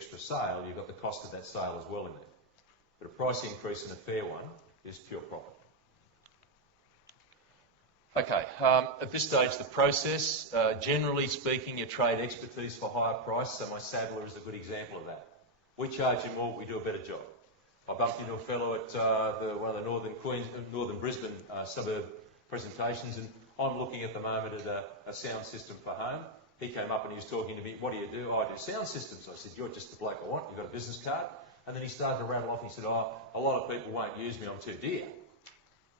extra sale, you've got the cost of that sale as well in there. But a price increase and a fair one is pure profit. Okay, at this stage the process, generally speaking, you trade expertise for higher price, so my saddler is a good example of that. We charge you more, we do a better job. I bumped into a fellow at one of the northern Brisbane suburb presentations, and I'm looking at the moment at a sound system for home. He came up and he was talking to me, what do you do? Oh, I do sound systems. I said, you're just the bloke I want, you've got a business card. And then he started to rattle off and he said, oh, a lot of people won't use me, I'm too dear.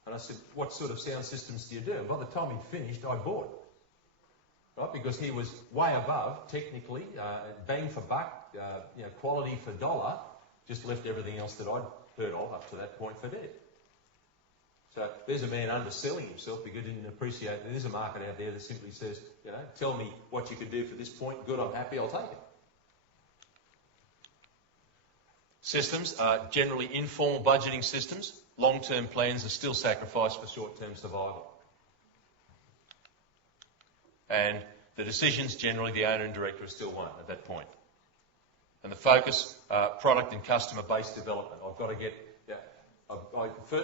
And I said, what sort of sound systems do you do? And by the time he'd finished, I bought it. Right? Because he was way above, technically, bang for buck, quality for dollar, just left everything else that I'd heard of up to that point for dead. So there's a man underselling himself because he didn't appreciate that there's a market out there that simply says, tell me what you can do for this point, good, I'm happy, I'll take it. Systems are generally informal budgeting systems. Long-term plans are still sacrificed for short-term survival. And the decisions, generally the owner and director are still one at that point. And the focus, product and customer-based development. I've got to get,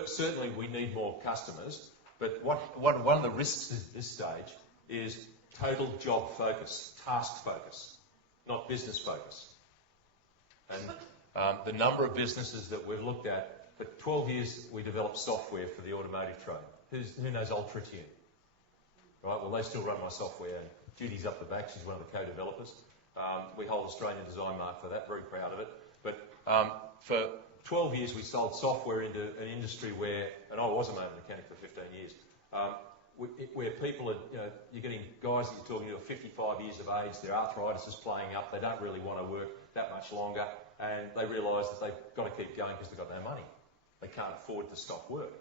certainly we need more customers, but one of the risks at this stage is total job focus, task focus, not business focus. And the number of businesses that we've looked at, for 12 years we developed software for the automotive trade. Who knows Ultratune? Right, well they still run my software, and Judy's up the back, she's one of the co-developers. We hold Australian Design Mark for that, very proud of it. But for 12 years we sold software into an industry where, and I was a motor mechanic for 15 years, where people are, you're getting guys that you're talking to are 55 years of age, their arthritis is playing up, they don't really want to work that much longer, and they realise that they've got to keep going because they've got no money. They can't afford to stop work.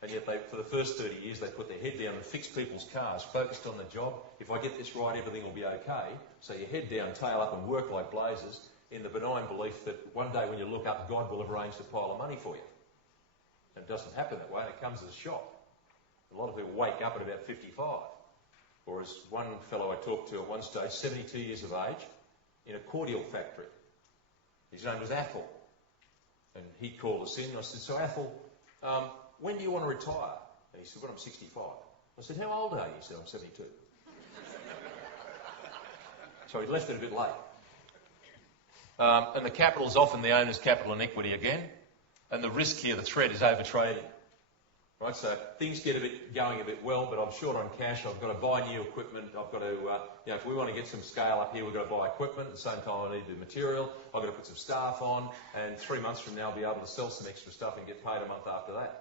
And yet for the first 30 years they put their head down and fixed people's cars, focused on the job. If I get this right, everything will be okay. So you head down, tail up and work like blazers in the benign belief that one day when you look up, God will have arranged a pile of money for you. And it doesn't happen that way, and it comes as a shock. A lot of people wake up at about 55. Or as one fellow I talked to at one stage, 72 years of age, in a cordial factory. His name was Athol. And he called us in, and I said, so Athol, when do you want to retire? And he said, when I'm 65. I said, how old are you? He said, I'm 72. So he'd left it a bit late. And the capital is often the owner's capital and equity again. And the risk here, the threat, is overtrading. Right, so things get going a bit well, but I'm short on cash. I've got to buy new equipment. I've got to, if we want to get some scale up here, we've got to buy equipment. At the same time, I need the material. I've got to put some staff on, and 3 months from now, I'll be able to sell some extra stuff and get paid a month after that.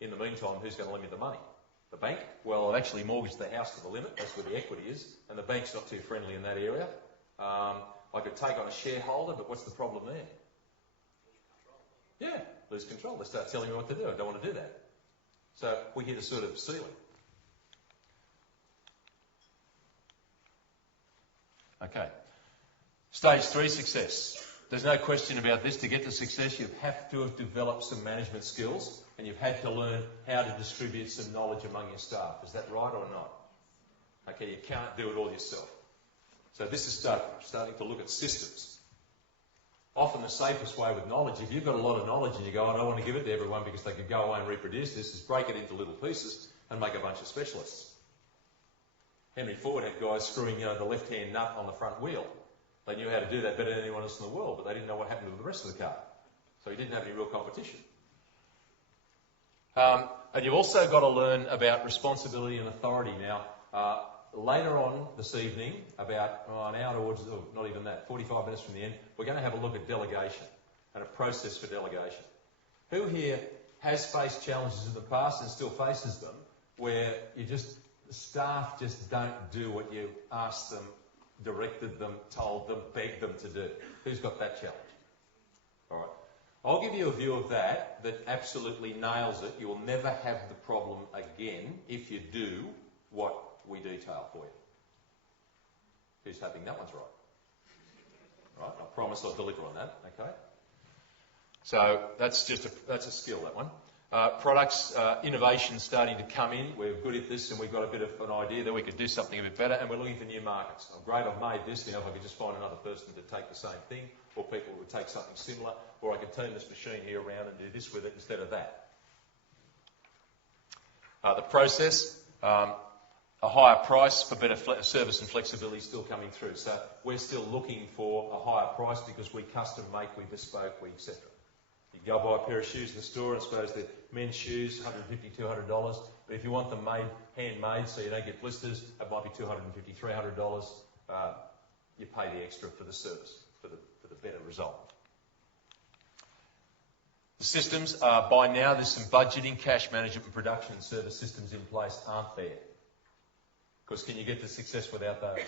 In the meantime, who's going to lend me the money? The bank? Well, I've actually mortgaged the house to the limit. That's where the equity is, and the bank's not too friendly in that area. I could take on a shareholder, but what's the problem there? Yeah, lose control. They start telling me what to do. I don't want to do that. So we hit a sort of ceiling. Okay. Stage 3, success. There's no question about this. To get to success, you have to have developed some management skills, and you've had to learn how to distribute some knowledge among your staff. Is that right or not? Okay, you can't do it all yourself. So this is starting to look at systems. Often the safest way with knowledge, if you've got a lot of knowledge and you go, I don't want to give it to everyone because they could go away and reproduce this, is break it into little pieces and make a bunch of specialists. Henry Ford had guys screwing the left-hand nut on the front wheel. They knew how to do that better than anyone else in the world, but they didn't know what happened to the rest of the car. So he didn't have any real competition. And you've also got to learn about responsibility and authority. Now, later on this evening, about an hour towards, not even that, 45 minutes from the end, we're going to have a look at delegation and a process for delegation. Who here has faced challenges in the past and still faces them where the staff just don't do what you asked them, directed them, told them, begged them to do? Who's got that challenge? All right. I'll give you a view of that absolutely nails it. You will never have the problem again if you do what we detail for you. Who's hoping that one's right? Right, I promise I'll deliver on that, okay? So that's a skill, that one. Products, innovation starting to come in. We're good at this and we've got a bit of an idea that we could do something a bit better, and we're looking for new markets. I'm great, I've made this, if I could just find another person to take the same thing, or people would take something similar, or I could turn this machine here around and do this with it instead of that. The process, a higher price for better service and flexibility still coming through. So we're still looking for a higher price because we custom make, we bespoke, we etc. You can go buy a pair of shoes in the store, and I suppose they're men's shoes, $150, $200. But if you want them made, handmade, so you don't get blisters, it might be $250, $300. You pay the extra for the service, for the better result. The systems, by now there's some budgeting, cash management and production and service systems in place aren't there. Because can you get to success without those?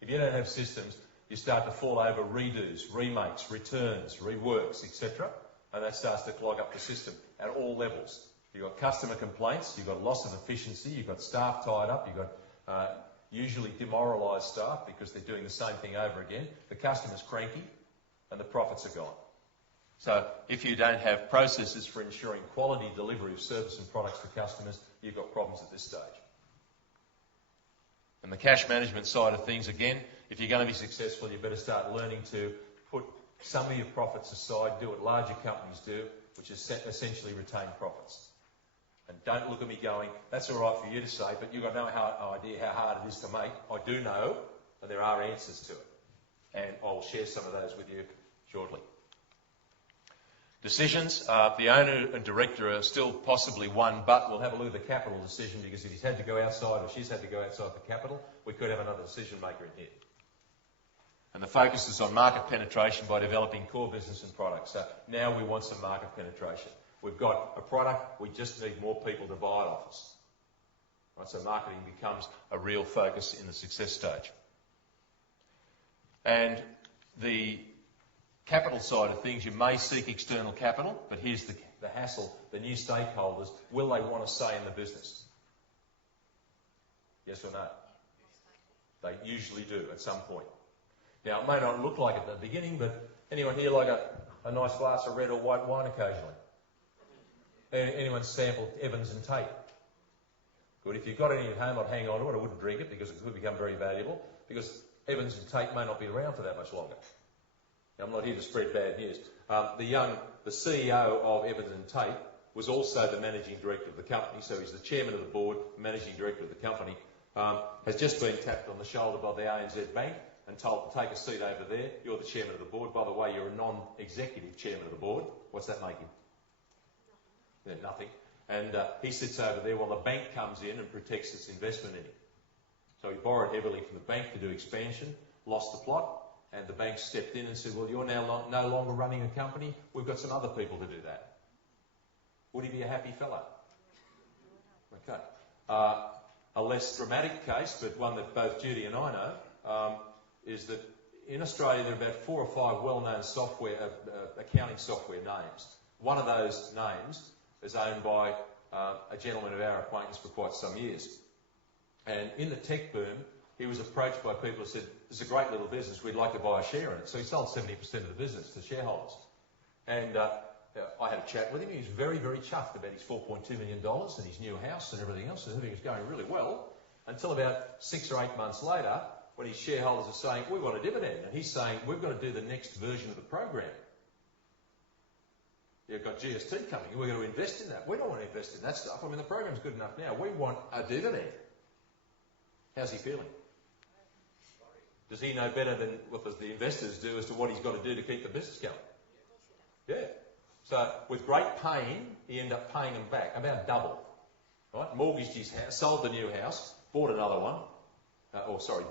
If you don't have systems, you start to fall over redos, remakes, returns, reworks, etc. And that starts to clog up the system at all levels. You've got customer complaints, you've got loss of efficiency, you've got staff tied up, you've got usually demoralised staff because they're doing the same thing over again. The customer's cranky and the profits are gone. So if you don't have processes for ensuring quality delivery of service and products to customers, you've got problems at this stage. And the cash management side of things, again, if you're going to be successful, you better start learning to put some of your profits aside, do what larger companies do, which is essentially retain profits. And don't look at me going, that's all right for you to say, but you've got no idea how hard it is to make. I do know, and there are answers to it. And I'll share some of those with you shortly. Decisions, the owner and director are still possibly one, but we'll have a look at the capital decision, because if he's had to go outside or she's had to go outside the capital, we could have another decision maker in here. And the focus is on market penetration by developing core business and products. So now we want some market penetration. We've got a product, we just need more people to buy it off us. Right, so marketing becomes a real focus in the success stage. And the capital side of things, you may seek external capital, but here's the hassle. The new stakeholders, will they want to stay in the business? Yes or no? They usually do at some point. Now, it may not look like it at the beginning, but anyone here like a nice glass of red or white wine occasionally? Anyone sampled Evans and Tate? Good. If you've got any at home, I'd hang on to it. I wouldn't drink it because it could become very valuable, because Evans and Tate may not be around for that much longer. Now, I'm not here to spread bad news. The CEO of Evans and Tate was also the managing director of the company, so he's the chairman of the board, managing director of the company, has just been tapped on the shoulder by the ANZ Bank and told to take a seat over there. You're the chairman of the board. By the way, you're a non-executive chairman of the board. What's that make him? Yeah, nothing. And he sits over there while the bank comes in and protects its investment in him. So he borrowed heavily from the bank to do expansion, lost the plot, and the bank stepped in and said, well, you're now no longer running a company. We've got some other people to do that. Would he be a happy fellow? Okay. A less dramatic case, but one that both Judy and I know, is that in Australia there are about 4 or 5 well-known accounting software names. One of those names is owned by a gentleman of our acquaintance for quite some years. And in the tech boom, he was approached by people who said, this is a great little business, we'd like to buy a share in it. So he sold 70% of the business to shareholders. And I had a chat with him. He was very, very chuffed about his $4.2 million and his new house and everything else, and everything was going really well, until about 6 or 8 months later, when his shareholders are saying, we want a dividend. And he's saying, we've got to do the next version of the program. You've got GST coming, we're going to invest in that. We don't want to invest in that stuff. I mean, the program's good enough now. We want a dividend. How's he feeling? Does he know better than what the investors do as to what he's got to do to keep the business going? Yeah. So with great pain, he ended up paying them back, about double. Right? Mortgaged his house, sold the new house, bought another one,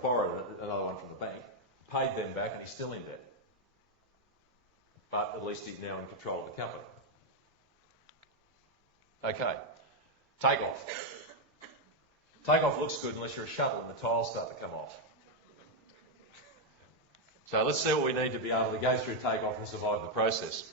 borrowed another one from the bank, paid them back, and he's still in debt. But at least he's now in control of the company. Okay. Takeoff. Takeoff looks good unless you're a shuttle and the tiles start to come off. So let's see what we need to be able to go through takeoff and survive the process.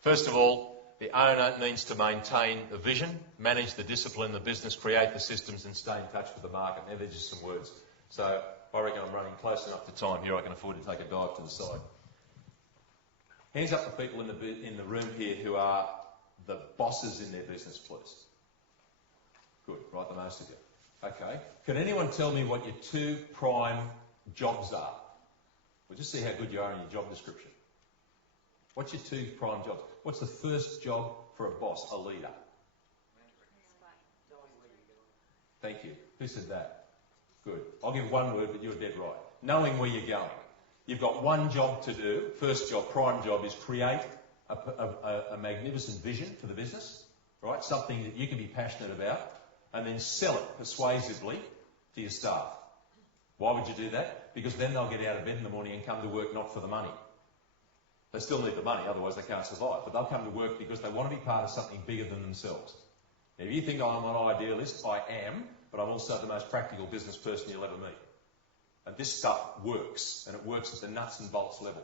First of all, the owner needs to maintain the vision, manage the discipline, the business, create the systems, and stay in touch with the market. Now, they're just some words. So I reckon I'm running close enough to time here I can afford to take a dive to the side. Hands up the people in the room here who are the bosses in their business, please? Good, right, the most of you. Okay. Can anyone tell me what your 2 prime jobs are? We'll just see how good you are in your job description. What's your 2 prime jobs? What's the first job for a boss, a leader? Thank you. Who said that? Good. I'll give one word, but you're dead right. Knowing where you're going. You've got one job to do. First job, prime job, is create a magnificent vision for the business, right? Something that you can be passionate about, and then sell it persuasively to your staff. Why would you do that? Because then they'll get out of bed in the morning and come to work not for the money. They still need the money, otherwise they can't survive. But they'll come to work because they want to be part of something bigger than themselves. Now, if you think I'm an idealist, I am, but I'm also the most practical business person you'll ever meet. And this stuff works, and it works at the nuts and bolts level.